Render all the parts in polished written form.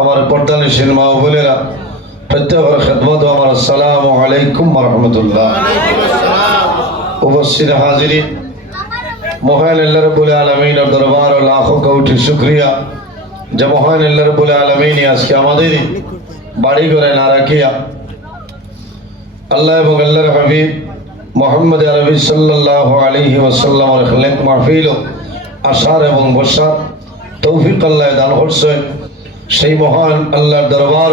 আমার পর্দানিশীল মা ও বোনেরা, প্রত্যেকের খেদমত আমার আসসালামু আলাইকুম ওয়া রাহমাতুল্লাহ। উপস্থিত হাজিরিন, মহান আল্লাহ রাব্বুল আলামিনের দরবার ও লাখো কোটি শুকরিয়া যে মহান আল্লাহ রাব্বুল আলামিন আজকে আমাদের বাড়ি ঘরে না রাখিয়া আল্লাহ এবং আল্লাহর হাবিব মুহাম্মদ আরবি সাল্লাল্লাহু আলাইহি ওয়াসাল্লামের খেলাফ মাহফিল আশার এবং বসার তৌফিক আল্লাহ দান করছেন। সেই মহান আল্লাহর দরবার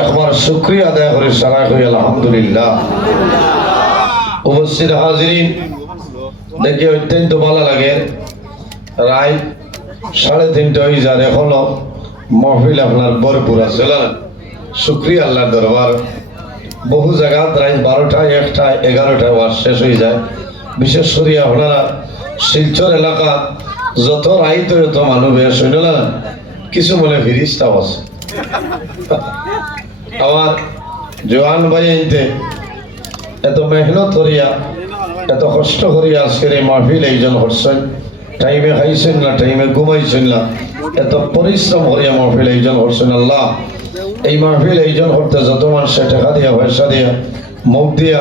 একবার শুকরিয়া আদায় করে সারা হই আলহামদুলিল্লাহ। উপস্থিত হাজিরিন, দেখে অত্যন্ত ভালো লাগে, রায় 3:30 হয়ে যায়, এখনো মহফিল আপনার ভরপুর আছে। শুকরিয়া আল্লাহর দরবার। বহু জায়গা রাত 12টা 1টা 11টা ওয়াজ শেষ হয়ে যায়। বিশেষ করে আপনারা শিলচর এলাকা যত রাইত তত মানুষ বেশ হইল না, কিছু মনে ফিরিস্তাও আছে। আমার জওয়ান ভাই আইতে এত মেহনত করিয়া এত কষ্ট করিয়া আজকের এই মাহফিল এইজন করছেন। টাইমে খাইছেন না, টাইমে ঘুমাইছেন না, এত পরিশ্রম করিয়া মাহফিল এইজন করছেন। আল্লাহ এই মাহফিল এইজন করতে যত মানুষে টাকা দিয়া, পয়সা দিয়া, মুখ দিয়া,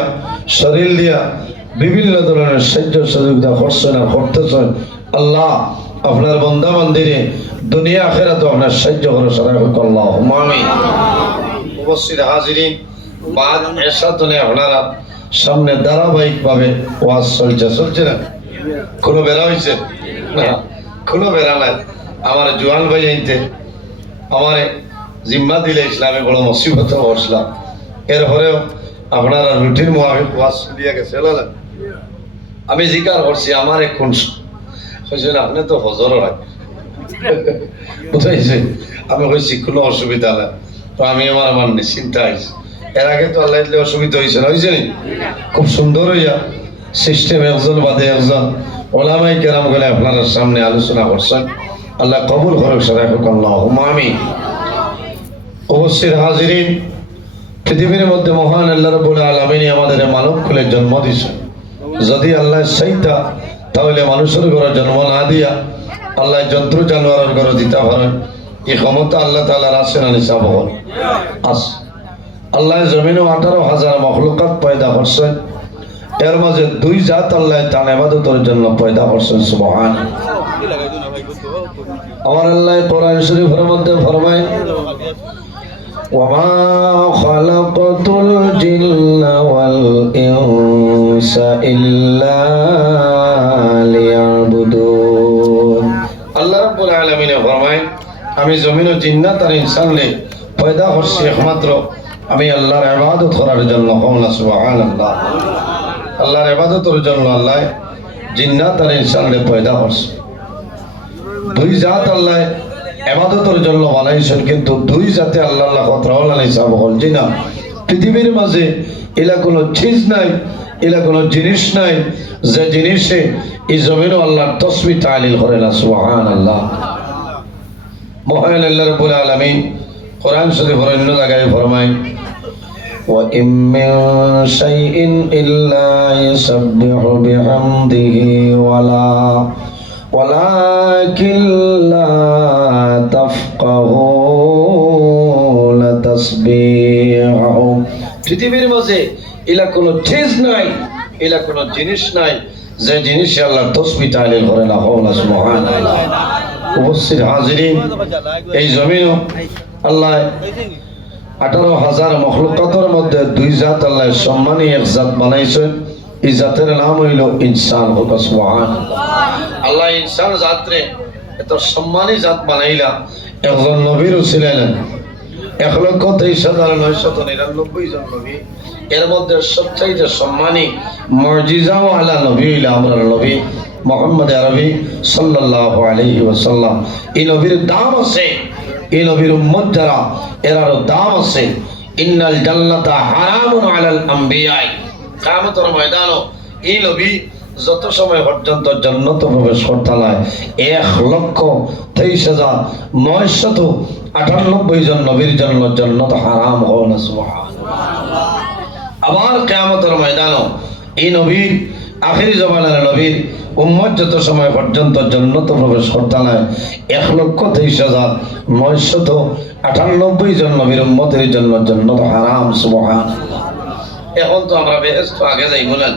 শরীর দিয়া বিভিন্ন ধরনের সাহায্য সহযোগিতা করছেন আর করতেছেন, আল্লাহ আপনার বন্দা বান্দিরে দুনিয়া আখিরাতে আপনার সাহায্য করে সারা হোক আল্লাহুম্মা আমিন। উপস্থিত হাজিরিন, বাদ এরশাদ আপনারা সামনে ধারাবাহিকভাবে ওয়াজ চলছে না? কোনো বেড়া হয়েছে না? কোনো বেড়া নাই। আমার জোয়ান ভাই আইতে আমার জিম্মা দিলে ইসলামে বড় মুসিবত বসলাম। এরপরেও আপনারা রুটির মোয়াফিক ওয়াজ চলিয়া গেছে। আমি জিকার করছি আমার কোন হয়েছেন, আপনি তো হজরও রাখেন বুঝাইছে। আমি কইছি কোনো অসুবিধা নাই, তো আমি আমার নিশ্চিন্তা হয়েছি। এর আগে তো আল্লাহ দিলে অসুবিধা হয়েছে না, হয়েছে নি? খুব সুন্দর হইয়া সিস্টেম একজন বাদে একজন ওলামাই কেরাম গেলে আপনার সামনে আলোচনা করছেন। আল্লাহ কবুল করুক সারা হোক আল্লাহুম্মা আমিন। উপস্থিত হাজিরিন, পৃথিবীর মধ্যে মহান আল্লাহ রাব্বুল আলামিন আমাদের মানব কুলে জন্ম দিয়েছেন। যদি আল্লাহ চাইতা তাহলে মানুষের ঘরে জন্ম না দিয়া আল্লাহ জন্তু জানোয়ারের ঘরে দিতে পারেন। এই ক্ষমতা আল্লাহ তাআলার আছে না নিসা বল আস। আল্লাহ জমিনে 18,000 মখলুকাত পয়দা করছেন। এর মাঝে 2 জাত আল্লাহ তার ইবাদতের জন্য পয়দা করছেন। সুবহানাল্লাহ। আমার আল্লাহ কোরআন শরীফের মধ্যে ফরমায়, ওয়ামা খালাকাতুল জিন্না ওয়াল ইনসা ইল্লা লিয়াবুদুন। আল্লাহ রাব্বুল আলামিন ফরমায়, আমি জমিন ও জিন্নাত আর ইনসানকে পয়দা করছি একমাত্র আমি আল্লাহর ইবাদত করার জন্য। সুবহানাল্লাহ। আল্লাহর ইবাদতের জন্য আল্লাহ জিন্নাত আর ইনসানকে পয়দা করছে। 2 জাত আল্লাহ ইবাদতের জন্য বানাইছেন, কিন্তু 2 জাতে আল্লাহ কথা বল জি না। পৃথিবীর মাঝে এলা কোনো চিজ নাই, এলা কোনো জিনিস নাই যে জিনিসে এই জমিনও আল্লাহর তাসবিহ তাহলিল করে না। সুবহানাল্লাহ। মহান আল্লাহ রাব্বুল আলামিন কোরআন শরীফের অন্য জায়গায় ফরমায়, ওয়া ইম মিন শাইইন ইল্লা ইউসাব্বিহু বিহামদিহি ওয়ালাকিন লা তাফকাহুনা তাসবিহাহুম। পৃথিবীর মাঝে এলা কোনো চিজ নাই, এলা কোনো জিনিস নাই যে জিনিসে আল্লাহ তাসবিহ তাহলিল করে না। সুবহানাল্লাহ। উপস্থিত হাজিরিন, এই জমিনও আল্লাহ 18,000 মখলুকাতের মধ্যে 2 জাত আল্লাহ সম্মানী এক জাত বানাইছেন। এই জাতের নাম হইল ইনসান। সুবহানাল্লাহ। আল্লাহ ইনসান জাতরে এত সম্মানী জাত বানাইলা একজন নবীর উছিলেন। 1,23,999 জন নবী, এর মধ্যে সবচাইতে সম্মানী মুজিজাও আলা নবী হইল আমরা নবী মুহাম্মদ আরবি সাল্লাল্লাহু আলাইহি ওয়াসাল্লাম। এই নবীর দাম আছে, এই নবীর উম্মত যারা এরারও দাম আছে। ইন্নাল জান্নাতা হারামুন আলাল আম্বিয়া। কিয়ামতের ময়দানে এই নবী যত সময় পর্যন্ত জান্নাতে প্রবেশ করতে নাই 1,23,998 জন নবীর জন্য জান্নাত হারাম হয় না। সুবহানাল্লাহ। আবার কিয়ামতের ময়দানে এই নবীর আখিরি জমানার নবীর উম্মত যত সময় পর্যন্ত জান্নাত প্রবেশ করতে নাই 1,23,998 জন নবীর উম্মতের জন্য জান্নাত হারাম। সুবহানাল্লাহ। এখন তো আমরা বেহেশত আগে যাই বলেন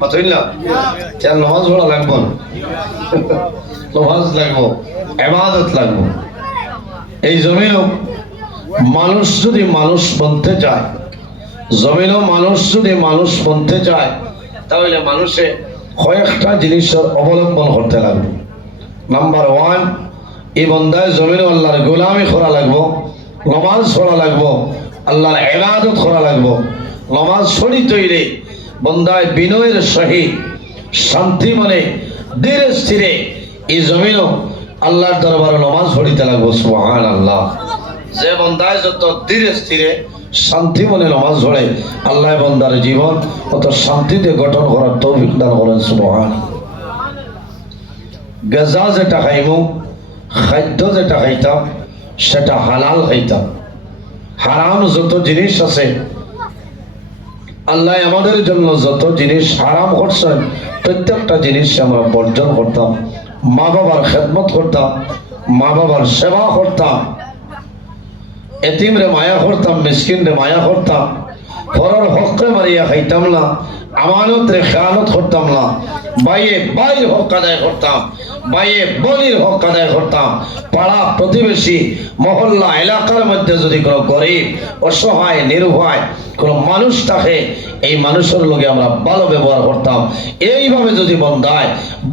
মাতইলা চার নামাজ পড়া লাগবো, নামাজ লাগবো, ইবাদত লাগবো। এই জমিনও মানুষ যদি মানুষ বনতে চায়, জমিনও মানুষ যদি মানুষ বনতে চায়, তাহলে মানুষে কয়েকটা জিনিসের অবলম্বন করতে লাগবে। নাম্বার 1, এই বন্দায় জমিনে আল্লাহর গোলামি করা লাগবো, নামাজ পড়া লাগবো, আল্লাহর ইবাদত করা লাগবো। নামাজ পড়ি তৈরি বন্দায় বিনয়ের সহিত শান্তি মনে ধীরে স্থিরে এই জমিনও আল্লাহর দরবারে নামাজ পড়িতে লাগবো। সুবহানাল্লাহ। যে বন্দায় যত ধীরে স্থিরে শান্তি মনে নামাজ পড়ে, আল্লাহ বন্দার জীবন অত শান্তিতে গঠন করার তৌফিক দান করেন। সুবহানাল্লাহ। গাজা যেটা খাইমু, খাদ্য যেটা খাইতাম সেটা হালাল খাইতাম। হারাম যত জিনিস আছে, আল্লাহ আমাদের জন্য যত জিনিস হারাম করছেন প্রত্যেকটা জিনিস আমরা বর্জন করতাম। মা বাবার খেদমত করতাম, মা বাবার সেবা করতাম, এতিম রে মায়া করতাম, মিসকিন রে মায়া করতাম, পরের হককে মারিয়া খাইতাম না, আমানত রে খেয়ানত করতাম না, বাইয়ে বাইর হক আদায় করতাম, বাইয়ে বলির হক আদায় করতাম। পাড়া প্রতিবেশী মহল্লা এলাকার মধ্যে যদি কোনো গরিব অসহায় নির্ভয় কোনো মানুষ থাকে, এই মানুষের লগে আমরা ভালো ব্যবহার করতাম। এইভাবে যদি বন্দায়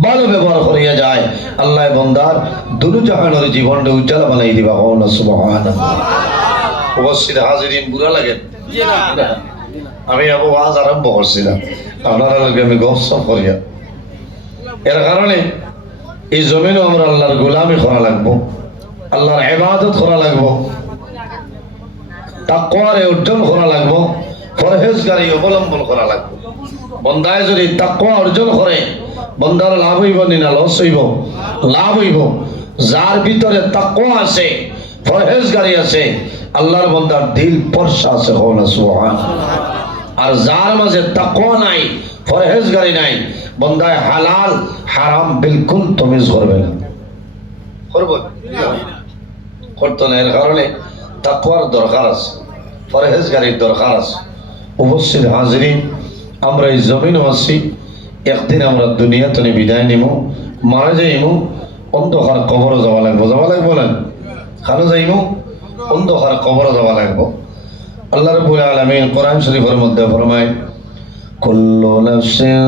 ভালো ব্যবহার করিয়া যায়, আল্লাহ বন্দার দুরুজাহানের জীবনটা উজ্জ্বল বানাই দিবা। সুবহানাল্লাহ। উপস্থিত হাজিরিন বুড়া লাগে, আমি আবু ওয়াজ আরম্ভ করছিলাম, আপনারা লগে আমি গপসপ করিয়া। এর কারণে এই জমিনও আমরা আল্লাহর গোলামি করা লাগবো, আল্লাহর ইবাদত করা লাগবো, তাকওয়ারে অর্জন করা লাগবো, পরহেজগারি অবলম্বন করা লাগবো। বন্দায় যদি তাকওয়া অর্জন করে, বন্দার লাভ হইব না লস হইব? লাভ হইব। যার ভিতরে তাকওয়া আছে, পরহেজগারি আছে, আল্লাহর বন্দার দিল পরশা আছে। সুবহানাল্লাহ। আর যার মাঝে তাকওয়া নাই, পরহেজগারি নাই, বন্দায় হালাল হারাম বিলকুল তমিজ করবে না, করবে করতো না। এর কারণে তাকওয়ার দরকার আছে, পরহেজগারির দরকার আছে। উপস্থিত হাজিরিন, আমরা এই জমিনও আছি, একদিন আমরা দুনিয়াতে বিদায় নিব, মারা যাইমু, অন্ধকার কবরও যাওয়া লাগবো। যাওয়া লাগবো না? খানো যাইমু, অন্ধকার কবরও যাওয়া লাগবো। আল্লাহ রাব্বুল আলামিন কোরআন শরীফের মধ্যে ফরমায়, কুল্লু নাফসিন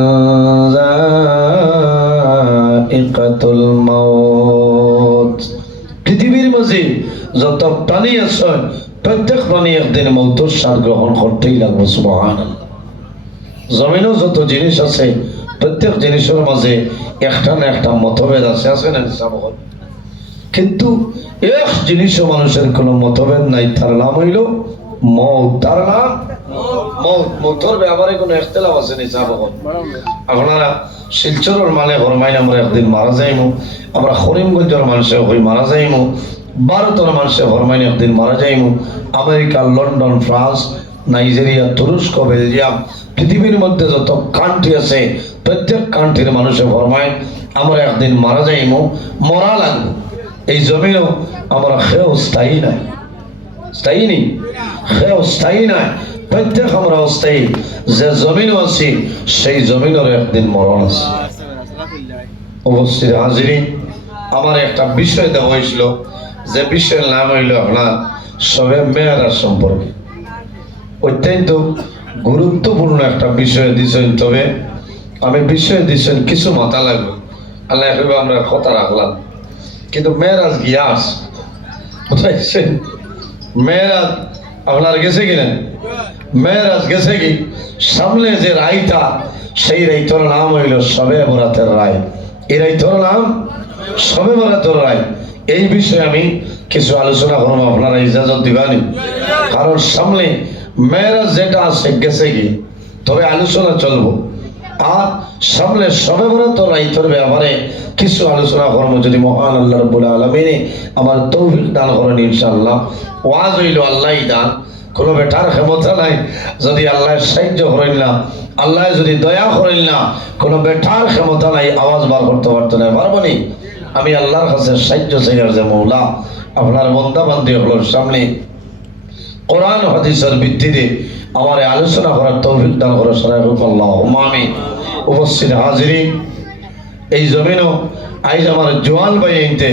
যায়িকাতুল মাউত। পৃথিবীর মাঝে যত প্রাণী আছে, প্রত্যেক প্রাণী একদিন মৌতের স্বাদ গ্রহণ করতেই লাগবে। সুবহানাল্লাহ। জমিনও যত জিনিস আছে, প্রত্যেক জিনিসের মাঝে একটা না একটা মতভেদ আছে, আছে না? কিন্তু এক জিনিসও মানুষের কোনো মতভেদ নাই, তার নাম হইল মৌত। তার নাম মৌত। মৌতের ব্যাপারে কোনো ইখতিলাফ আছে নি? আপনারা শিলচরের মানে ফরমাইন আমরা একদিন মারা যাইমু, আমরা করিমগঞ্জের মানুষে হই মারা যাইমু, ভারতের মানুষে ফরমাইন একদিন মারা যাইমু, আমেরিকা, লন্ডন, ফ্রান্স, নাইজেরিয়া, তুরস্ক, বেলজিয়াম, পৃথিবীর মধ্যে যত কান্ট্রি আছে প্রত্যেক কান্ট্রির মানুষে ফরমাইন আমরা একদিন মারা যাইমু, মরা লাগবো। এই জমিনও আমরা খেয়েও স্থায়ী নাই, স্থায়ী নেই, খেয়েও স্থায়ী নাই, প্রত্যেক আমরা অস্থায়ী। যে জমিনও আছি সেই জমিনের একদিন মরণ আছে। অবশ্যই হাজিরিন, আমার একটা বিষয় দেওয়া হয়েছিল, যে বিষয়ের নাম হইল আপনার সবে মেয়েরাজ সম্পর্কে। অত্যন্ত গুরুত্বপূর্ণ একটা বিষয় দিচ্ছেন, তবে আমি বিষয় দিচ্ছেন কিছু মাথা লাগবে, আল্লাহ আমরা কথা রাখলাম। কিন্তু মেয়েরাজ গিয়াস বুঝাইছেন, মেয়েরাজ আপনার গেছে কিনা? মেয়েরাজ গেছে কি? সামনে যে রায়টা, সেই রায়টার নাম হইল সবে বরাতের রায়। এই রায়টার নাম সবে বরাতের রায়। এই বিষয়ে আমি কিছু আলোচনা করবো, আপনারা ইজাজত দিবানি? কারণ সামনে মেয়েরাজ যেটা আছে গেছে কি, তবে আলোচনা চলবো। আর সামনে সবে বরাতের রায়টার ব্যাপারে কিছু আলোচনা করবো, যদি মহান আল্লাহ রাব্বুল আলামিন আমার তৌফিক দান করেন ইনশাআল্লাহ। ওয়াজ হইল আল্লাহই দান, কোনো বেটার ক্ষমতা নাই যদি আল্লাহ সাহায্য করেন না, আল্লাহ যদি দয়া করেন না, কোনো বেটার ক্ষমতা নাই আওয়াজ বার করতে পারতো না, পারবো নি? আমি আল্লাহর কাছে সাহায্য চাই আর যে মৌলা আপনার বন্দা বান্দি হলোর সামনে কোরআন হাদিসের ভিত্তিতে আমার আলোচনা করার তৌফিক দান করে সরাই হোক আল্লাহুম্মা আমিন। উপস্থিত হাজিরিন, এই জমিনও আজ আমার জোয়ান ভাই আইনতে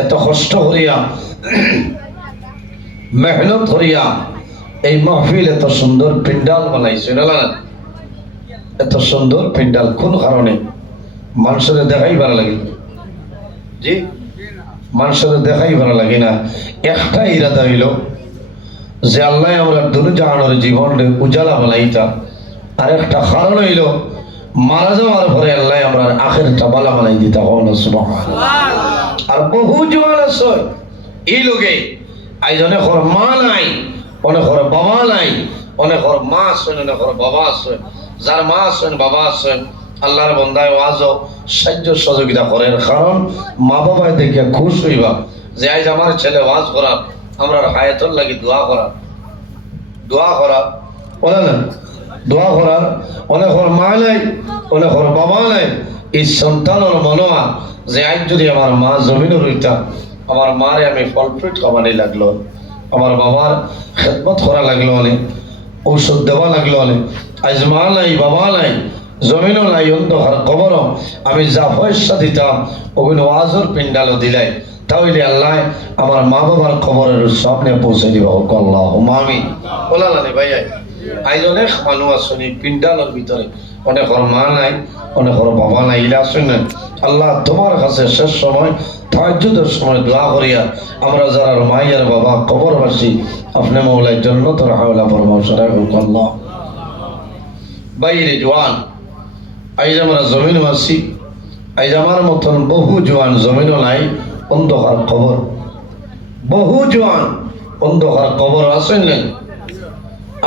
এত কষ্ট করিয়া মেহনত করিয়া এই মাহফিল এত সুন্দর পিন্ডাল বানাইছে না, এত সুন্দর পিন্ডাল কোন কারণে? মানুষের দেখাই ভালো লাগে, জি মানুষের দেখাই ভালো লাগে না। একটা ইরাদা হইল যে আল্লাহ আমরা দুনিয়ার জীবন উজালা বানাইতা, আর একটা কারণ হইল মারা যাওয়ার পরে আল্লাহ আমরা আখেরটা বালা বানাই দিতা। আর বহু জোয়ান আছে এই লোকে আজ অনেকর মা নাই, অনেকর বাবা নাই, অনেকর মা আছেন, অনেকর বাবা আছেন। যার মা আছেন বাবা আছেন আল্লাহর বন্দায় ওয়াজও সাহায্য সহযোগিতা করেন, কারণ মা বাবা দেখে খুশ হইবা যে আজ আমার ছেলে ওয়াজ করা, আমরা হায়াতর লাগি দোয়া করা, দোয়া করা বলে না, দোয়া করার অনেকর মা নাই, অনেকর বাবা নাই। এই সন্তানের মনোয়া যে আজ যদি আমার মা জমিনে রইতা, আমার মারে আমি ফল ফ্রুট খাওয়ানি লাগলো, আমার বাবার খেদমত করা লাগলো অনেক, ঔষধ দেওয়া লাগলো অনেক। আজ মা নাই বাবা নাই, জমিনও নাই, অন্ধকার কবরও আমি যা পয়সা দিতাম ওগুলো ওয়াজর পিন্ডালও দিলাই, তাহলে আল্লাহ আমার মা বাবার খবরের সামনে পৌঁছে দিব। আল্লাহুম্মা আমিন। বলা না ভাই, আজ অনেক মানুষ আসেনি পিন্ডালের ভিতরে, অনেকর মা নাই, অনেকর বাবা নাই, ইলা আসেন না। আল্লাহ তোমার কাছে শেষ সময় তাহাজ্জুদের সময় দোয়া করিয়া আমরা যারা মাইয়ার বাবা কবরবাসী আপনি মৌলায় জান্নাতুল হাওলা পরমাশরা হোক আল্লাহ। বাইরে জওয়ান আইজ আমরা জমিনবাসী, আইজ আমার মতন বহু জওয়ান জমিনও নাই, অন্ধকার কবর, বহু জওয়ান অন্ধকার কবর আসেন না।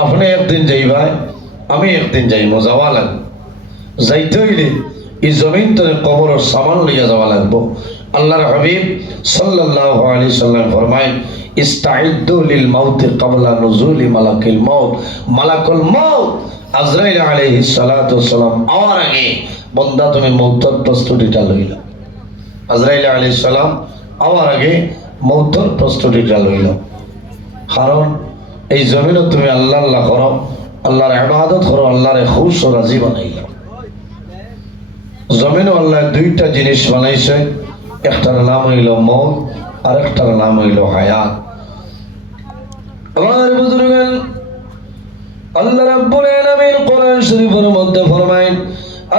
আপনি একদিন যাইবাই, আমি একদিন যাইব, যাওয়া লাগবে। যাইতে হইলে এই জমিন তরে কবরের সামান লইয়া যাওয়া লাগবো। আল্লাহর হাবিব সাল্লাল্লাহু আলাইহি সাল্লাম ফরমায়, ইস্তাইদ্দু লিল মাউতি ক্বাবলা নুজুলি মালাকিল মাউত। মালাকুল মাউত আজরাইল আলাইহিস সালাতু ওয়াসসালাম আওয়ার আগে বান্দা তুমি মওতের প্রস্তুতিটা লইলা। আজরাইল আলাইহিস সালাম আওয়ার আগে মওতের প্রস্তুতিটা লইলা, কারণ এই জমিনে তুমি আল্লাহ আল্লাহ করো, আল্লাহর ইবাদত করো, আল্লাহরে খুশ ও রাজি বানাইলা। জমিনে আল্লাহ দুইটা জিনিস বানাইছে, একটার নাম হইল মৌত আর একটার নাম হইল হায়াত। আমার বুজুর্গান, আল্লাহ রাব্বুল আলামিন কোরআন শরীফের মধ্যে ফরমায়,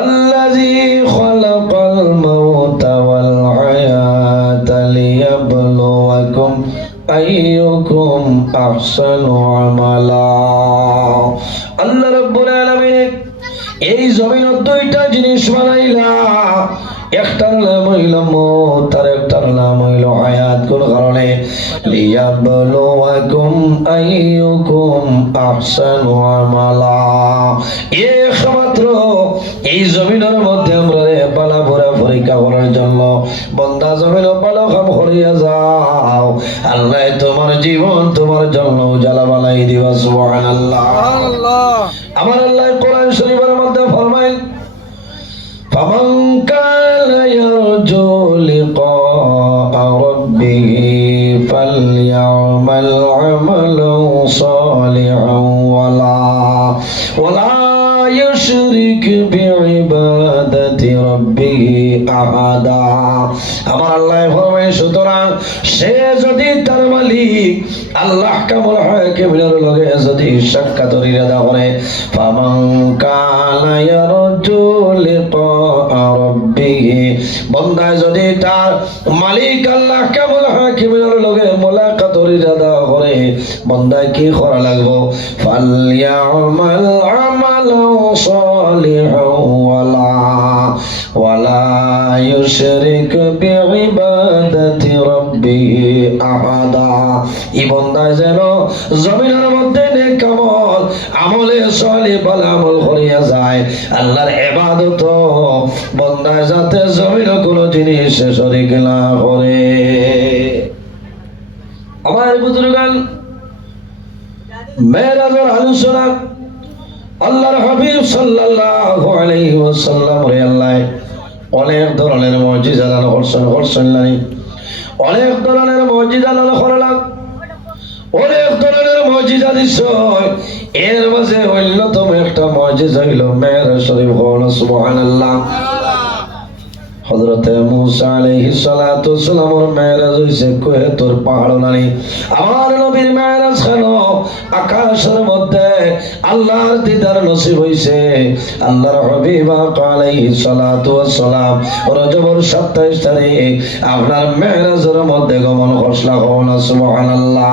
আল্লাযী খালাকাল মাউতা ওয়াল হায়াতা লিয়াবলুয়াকুম আইয়ুকুম আহসানু আমালা। আল্লাহ রাব্বুল আলামিন এই জমিনে দুইটা জিনিস বানাইলা, একটার নাম হইল মওত আর একটার নাম হইল হায়াত। কোন কারণে? লিয়াবলুয়াকুম আইয়ুকুম আহসানু আমালা। একমাত্র এই জমিনের মধ্যে আমরা পালা ভরা পরীক্ষা করার জন্য বন্দা জমিন পালা খাম করিয়া যাও, আল্লাহ তোমার জীবন তোমার জন্য জ্বালা বালাই দিবা। সুবহানাল্লাহ। আমার আল্লাহ কোরআন শরীফের মধ্যে ফরমায়, فمن كان يرجو لقاء ربه فليعمل عملا صالحا ولا يشرك بعبادة ربه أحدا। আমার আল্লাহ ফরমায়, সুতরাং সে যদি তার মালিক আল্লাহ কামুল হাকিমের লগে যদি সাক্ষাতের ইরাদা করে, ফামান কানা ইয়ারজু লিকা রাব্বিহি, বান্দা যদি তার মালিক আল্লাহ কামুল হাকিমের লগে মুলাকাতের ইরাদা করে, বান্দা কি করা লাগবে? ফালইয়ামাল আমালান সালিহান ওয়ালা ইউশরিক বিইবাদাতি রাব্বিহি আহাদা। এই বান্দা যেন জমিনের মধ্যে নেক আমল, আমলে সালিহ ভালো আমল করিয়া যায়, আল্লাহর ইবাদত বান্দা যাতে জমিনে কোনো জিনিস শরীক না করে। আমার বুজুর্গান, মেরাজের আলোচনা আল্লাহর হাবিব সাল্লাল্লাহু আলাইহি ওয়াসাল্লাম রে আল্লাহ অনেক ধরনের মুজিজা দান করছেন অনেক ধরনের মুজিজা দান করলেন অনেক ধরনের মুজিজা দিছ এর মাঝে অন্যতম একটা মুজিজা হইল মেরাজ শরীফ হল সুবহানাল্লাহ হযরতে মুসা আলাইহিস সালাতু ওয়াসসালামের মেরাজ হইছে কোহেতুর পাহাড় নানি আমার নবীর মেরাজ খানো আকাশের মধ্যে আল্লাহর দিদার নসিব হইছে আল্লাহর হাবিব আলাইহিস সালাতু ওয়াসসালাম রজবের 27 তারিখ আপনার মেরাজের মধ্যে গমন করছলা হন সুবহানাল্লাহ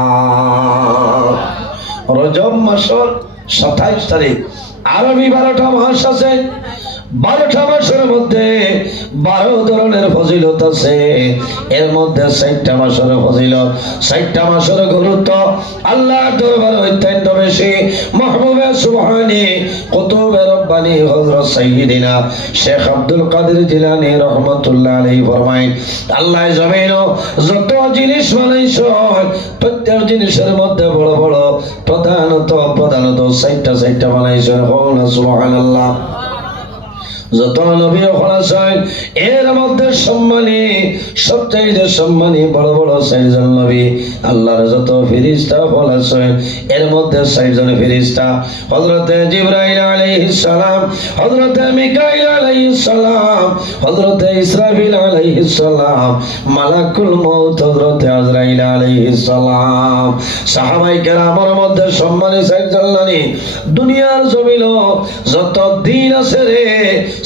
রজব মাসের 27 তারিখ আরবি 12টা মাস আছে 12টা মাসের মধ্যে 12 ধরনের ফজিলত আছে এর মধ্যে 60টা মাসের ফজিলত 60টা মাসের গুরুত্ব আল্লাহর দরবারে অত্যন্ত বেশি মাহবুবে সুবহানী কুতুবে রব্বানী হযরত সাইয়্যিদিনা শেখ আব্দুল কাদের জিলানী রাহমাতুল্লাহ আলাইহি ফরমায় আল্লাহ জমিনও যত জিনিস বানাইছে প্রত্যেক জিনিসের মধ্যে বড় বড় প্রধানত 60টা বানাইছে সুবহানাল্লাহ যত নবী হলাছেন এর মধ্যে সম্মানী সবচেয়ে সম্মানী বড় বড় 6 জন নবী আল্লাহর যত ফেরেশতা হলাছেন এর মধ্যে 6 জন ফেরেশতা হযরতে জিবরাইল আলাইহিস সালাম হযরতে মিকাইল আলাইহিস সালাম হযরতে ইসরাফিল আলাইহিস সালাম মালাকুল মউত হযরতে আজরাইল আলাইহিস সালাম সাহাবায়ে কেরামের মধ্যে সম্মানী 6 জন নানি দুনিয়ার জমিনে যত দিন আছে রে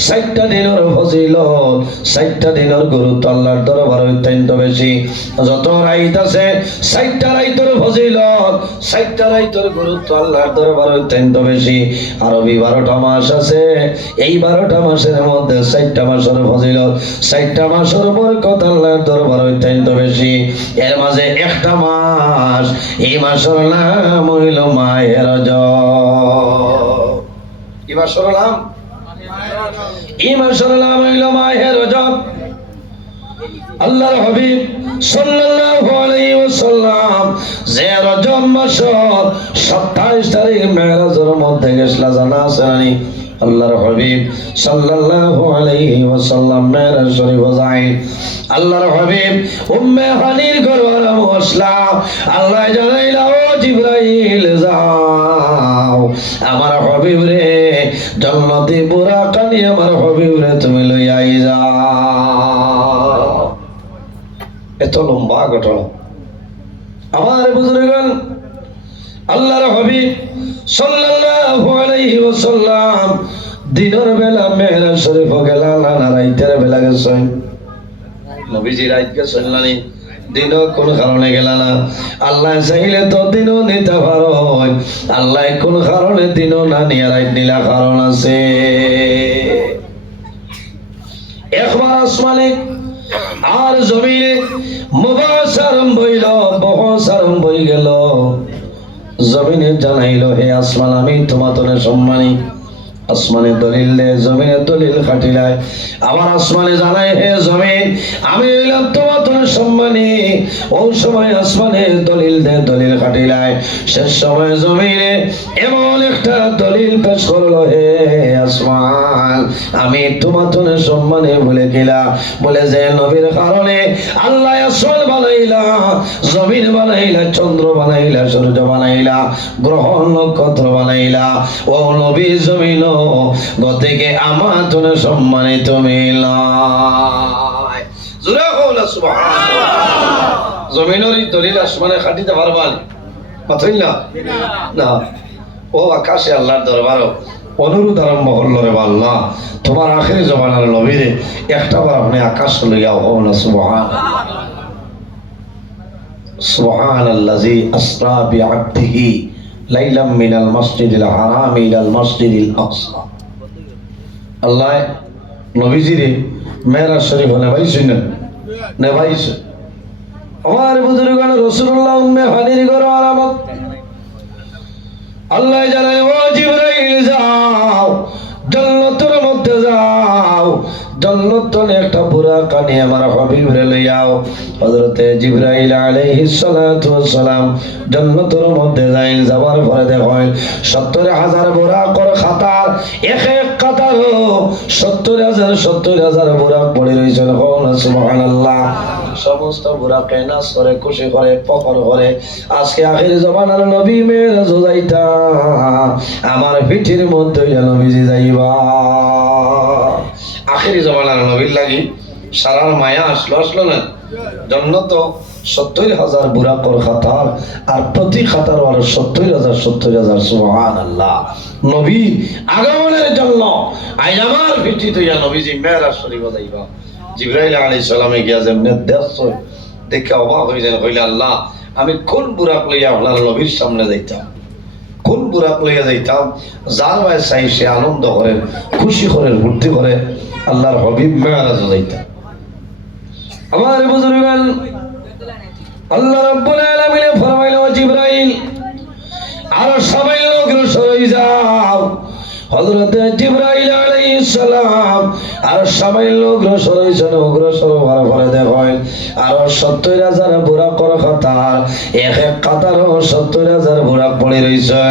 60টা দিনের ফজিলত 60টা দিনের গুরুত্ব আল্লাহর দরবারে অত্যন্ত বেশি যত রাত আছে 60টা রাতের ফজিলত 60টা রাতের গুরুত্ব আল্লাহর দরবারে অত্যন্ত বেশি আরবি 12টা মাস আছে এই 12টা মাসের মধ্যে 60টা মাসের ফজিলত 60টা মাসের বরকত আল্লাহর দরবারে অত্যন্ত বেশি এর মাঝে একটা মাস এই মাসের নাম হইল মাহে রজব এই মাসের নাম এই মাসের নাম হইল মাহে রজব আল্লাহর হাবিব সাল্লাল্লাহু আলাইহি ওয়াসাল্লাম যে রজব মাসের 27 তারিখ মেরাজের মধ্যে গেছলা জানা আছে নানি আল্লাহর হাবিব সাল্লাল্লাহু আলাইহি ওয়াসাল্লাম মেরাজ শরীফ যায় আল্লাহর হাবিব উম্মে হানির ঘরওয়ালা মশলা আল্লাহ জানাইলা ও জিবরাইল যাও আমার হাবিব রে জান্নাতে বুরাকা নিয়ে আমার হাবিব রে তুমি লইয়া যাও এত লম্বা ঘটনা আমার বুজুর্গগণ আল্লাহর হাবিব সাল্লাল্লাহু আলাইহি ওয়াসাল্লাম দিনের বেলা মেরাজ শরীফ গেলা না রাইতের বেলা গেছেন নবীজি রাইত গেছেন নানি দিনও কোন কারণে গেল না আল্লাহ চাইলে তো দিনও নিতে পারো আল্লাহ কোন কারণে দিনও না নিয়ে রাইত নিলা কারণ আছে একবার আসমানে আর জমিনে মুবাস আরম্ভ হইল বহস আরম্ভ হয়ে গেল জমিনে জানাইল হে আসমান আমি তোমাদের সম্মানী আসমানে দলিল দে জমিনে দলিল খাটিলায় আবার আসমানে জানাই হে জমিন আমি হইলাম তোমাদের সম্মানী ওই সময় আসমানে দলিল দে দলিল খাটিলায় শেষ সময় জমিনে এমন একটা দলিল পেশ করলো হে আসমান আমি তোমাদের সম্মানে বলে গেলা বলে যে নবীর কারণে আল্লাহ আসমান বানাইলা জমিন বানাইলা চন্দ্র বানাইলা সূর্য বানাইলা গ্রহ নক্ষত্র বানাইলা ও নবী জমিন গতিকে আমার তোনে সম্মানে তুমি লাই জোরে কওলা সুবহানাল্লাহ জমিনের দলিল আসমানে খাটিতে পারবাল পাথইল না না ও আকাশে আল্লাহর দরবারে অনুরোধ আরম্ভ করল রে আল্লাহ তোমার আখিরি জমানার নবীরে একটাবার আপনি আকাশ লইয়া হও না সুবহানাল্লাহ সুবহানাল্লাযী আসরা বিআবদিহি লাইলাম মিনাল মসজিদিল হারাম ইলাল মসজিদিল আকসা আল্লাহ নবীজিরে মেরাজ শরীফ নেভাইছে আমার বুজুর্গান রাসূলুল্লাহ উম্মে হানির ঘর আলামত আল্লাহ জানায় ও জিবরাইল যাও জান্নাতের মধ্যে যাও জান্নাতে একটা বুড়া বুরাক নিয়ে আমার হাবিবরে লইয়াও। হযরতে জিবরাইল আলাইহিস সালাতু ওয়াস সালাম জান্নাতের মধ্যে যাইল। যাওয়ার পরে দেখেন 70,000 বুরাকর খাতার এক এক কাতার 70,000 বুরাক পড়ে রয়েছে। সুবহানাল্লাহ। সমস্ত বুরাকে নাচ করে, খুশি করে, ফখর করে। আজকে আখির জমানার নবী মেরাজ যাইতা, আমার পিঠির মধ্যে নবীজি যাইবা। আখিরি জমানার নবীর লাগি সারার মায়া আসলো না। জন্য তো 70,000 বুরাকর খাতার, আর প্রতি খাতার আর 70,000 সুবহানাল্লাহ। নবী আগমনের জন্য আজ আমার পিঠি তৈয়া নবীজি মেরাজ শরীফ যাইবা। জিবরাইল আলাইহিস সালামে গিয়া যেমনে দেখছো, দেখে অবাক হয়ে যান, কইলে আল্লাহ আমি কোন বুরাক লইয়া আপনার নবীর সামনে যাইতাম, কোন বুরাক লইয়া যাইতাম যার ভাই চাই সে আনন্দ করেন, খুশি করেন, ফুর্তি করে আল্লাহর হাবিব মেরাজ যাইতাম। আমার বুজুর্গান আল্লাহ রাব্বুল আলামিন ফরমাইল, ও জিবরাইল আর সবাই অগ্রসর হয়ে যাও। হযরতে জিবরাইল আলাইহিস সালাম আর সবাই অগ্রসর হইছেন। অগ্রসর হওয়ার পরে দেখেন আর 70,000 বুরাকর খাতার এক এক কাতার 70,000 বুরাক পড়ে রইছে।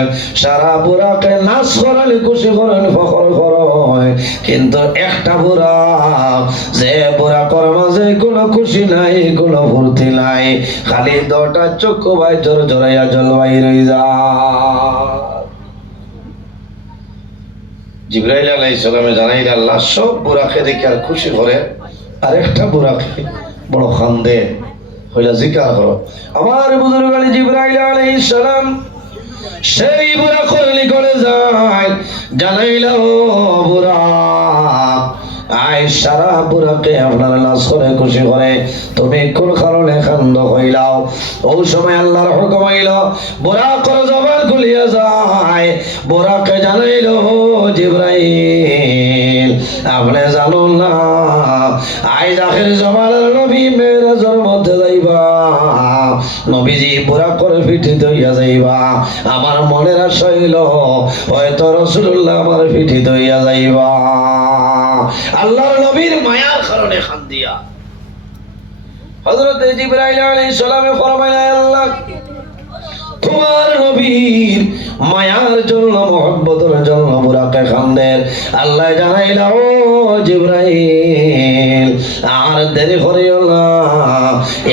সারা বুরাকে নাচ করেন, খুশি করেন, ফখর করেন, কিন্তু একটা বুরাক, যে বুরাকর মাঝে কোনো খুশি নাই, কোনো ফুর্তি নাই, খালি দুটা চক্ষু ভাই জোর জোরাইয়া জলবাই রই যায়। জিবরাইল আলাইহিস সালামে জানাইল আল্লাহ সব বুরাকে দেখে আর খুশি করে, আর একটা বুরাকে বড় খান্দে হইলা জিকার করো। আমার বুজুর্গ আলী জিবরাইল আলাইহিস সালাম সেই বুরাকের নিকটে যায়, জানাইল ও বুরাক, আই সারা বুরাকে আপনার নাচ করে, খুশি করে, তুমি কোন কারণে খান্দ হইলাও। ওই সময় আল্লাহর হুকুম হইল, বুরাকের জবান খুলিয়া যায়। বুরাকে জানাইল, জিবরাইল আপনি জানো না আজ আখির জমানার নবী মেরাজের মধ্যে যাইবা, নবীজি বুরাকের পিঠে ধইয়া যাইবা। আমার মনের আশা হইল হয়তো রাসূলুল্লাহ আমার পিঠে ধইয়া যাইবা। আল্লাহর নবীর মায়ার কারণে খান্দিয়া হযরত জিবরাইল আলাইহিস সালামে ফরমাইলেন, আল্লাহ তোমার নবীর মায়ার জন্য, মুহাব্বতের জন্য বুরাকে খান্দের। আল্লাহ জানাইল, ও জিবরাইল আর দেরি করিও না,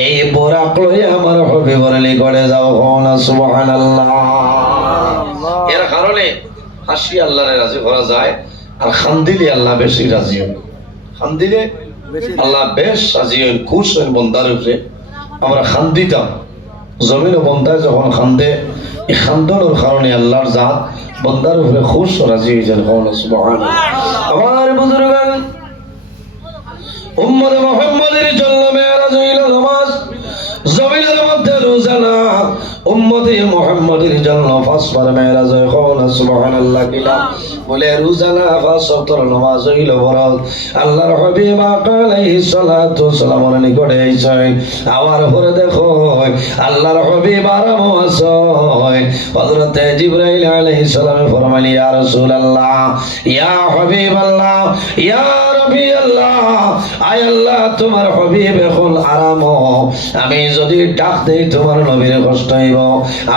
এই বুরাক লইয়া আমার হাবিবের নিকটে যাও। না সুবহানাল্লাহ। এর কারণে হাসি আল্লাহরে রাজি করা যায়, আর খান্দিলে আল্লাহ বেশি রাজি হন। খান্দিলে আল্লাহ বেশ রাজি হন, খুশ হন বন্দার উপরে। আমরা খান্দিতাম জমিন ও বন্দায় যখন খান্দে, এই খান্দনের কারণে আল্লাহর জাত বন্দার উপরে খুশ রাজি হয়ে যান। সুবহানাল্লাহ। আমার বুজুর্গান উম্মতে মুহাম্মাদের জন্য মেরাজ হইল নামাজ, জমিনের মধ্যে রোজানা। উম্মতে মুহাম্মাদের জন্য ফাসবার মেরাজ হয়। সুবহানাল্লাহ। কিলা বলে রোজানা ফাস ওয়াক্তের নামাজ হইল ফরজ। আল্লাহর হাবিব আলাইহিস সালাতু ওয়াস সালামের নিকটে আইছেন। আওয়ার পরে দেখো আল্লাহর হাবিব আরাম আছে। হযরতে জিবরাইল আলাইহিস সালামে ফরমাইলেন, ইয়া রাসূলুল্লাহ, ইয়া হাবিবাল্লাহ, ইয়া রাবিয়াল্লাহ, আয় আল্লাহ তোমার হাবিব এখন আরাম। আমি যদি ডাক দেই তোমার নবীর কষ্ট হইব,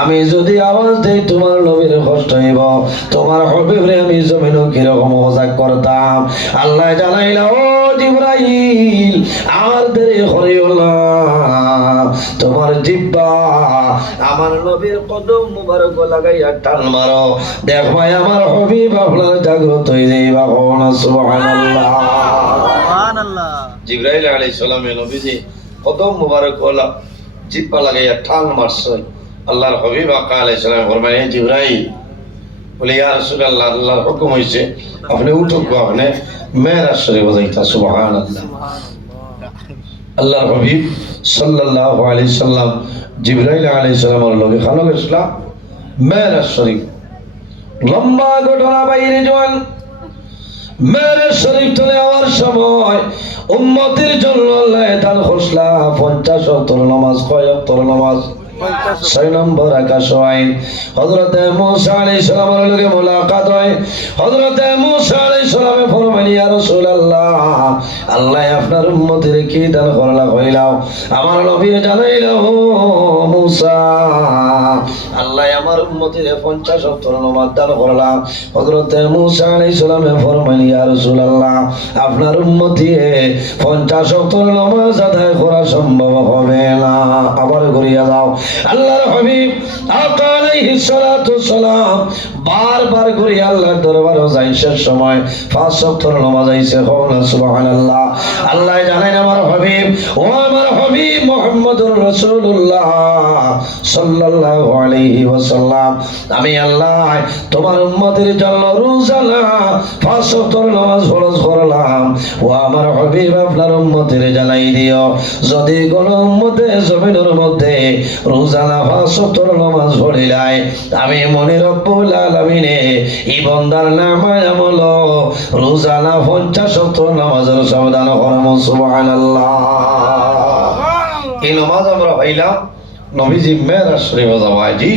আমি যদি আওয়াজ দেই তোমার নবীর কষ্ট হইব। তোমার হাবিবরে আমি জমিনও কিরকম মজাক করতাম। আল্লাহ জানাইল, ও জিবরাইল আর দেরি করিও না, তোমার জিহ্বা আমার নবীর কদম মুবারক লাগাইয়া টান মারো, দেখবাই আমার হাবিব আপনার জাগ্রত হয়ে যাইবা। সুবহানাল্লাহ। সুবহানাল্লাহ। জিবরাইল আলাইহিস সালামে নবীজি কদম মুবারক ওলা জিহ্বা লাগাইয়া টান মারছে। আল্লাহর হাবিব আলাইহিস সালাম ফরমায়, জিবরাইল বলে, ইয়া রাসূলুল্লাহ আল্লাহর হুকুম হইছে আপনি উঠুক, আপনি মেরাজ শরীফ যাইতা। সুবহানাল্লাহ। আল্লাহর হাবিব সাল্লাল্লাহু আলাইহি সাল্লাম জিবরাইল আলাইহিস সালামের লগে খানো গেছলা মেরাজ শরীফ। লম্বা ঘটনা বাইরে জোয়ান। মেরাজ শরীফ চলে যাওয়ার সময় উম্মতের জন্য আল্লাহ দান করছলা 50 ওয়াক্ত নামাজ, কয় ওয়াক্ত নামাজ? ছয় নম্বর আকাশ আইন হযরতে মুসা আলাইহিস সালামের লগে মুলাকাত হয় হযরতে মুসা আলাইহিস সালামে ফরমাইলেন ইয়া রাসূলুল্লাহ আল্লাহ আপনার উম্মতের কি দান করলা কইলাও আমার নবী জানাইলো মুসা আল্লাহ আমার উম্মতের 50 ওয়াক্ত নামাজ দান করলাম হযরতে মুসা আলাইহিস সালামে ফরমাইলেন ইয়া রাসূলুল্লাহ আপনার উম্মতিয়ে 50 ওয়াক্ত নামাজ আদায় করা সম্ভব হবে না আবার ঘুরিয়া দাও আল্লাহর হাবিব আকা আলাইহিস সালাতু সালাম বারবার করে আল্লাহর দরবারে যাইছে সময় 5 ওয়াক্ত নামাজ আইছে কওনা সুবহানাল্লাহ আল্লাহ জানেন আমার হাবিব ও আমার হাবিব মুহাম্মদুর রাসূলুল্লাহ সাল্লাল্লাহু আলাইহি ওয়াসাল্লাম আমি আল্লাহ তোমার উম্মতের জন্য রোজানা 5 ওয়াক্ত নামাজ ফরজ করলাম ও আমার হাবিব আপনার উম্মতের জানাই দিও যদি কোন উম্মতে জমিনের মধ্যে রোজানা 5 ওয়াক্ত নামাজ পড়িলাই আমি মনে রব্বুল আলামিনে এই বান্দার নামায় আমল রোজানা 50 ওয়াক্ত নামাজের সমাধান করব সুবহানাল্লাহ এই নামাজ আমরা পাইলাম নবীজি মেরাজ শরীফে যাওয়া জি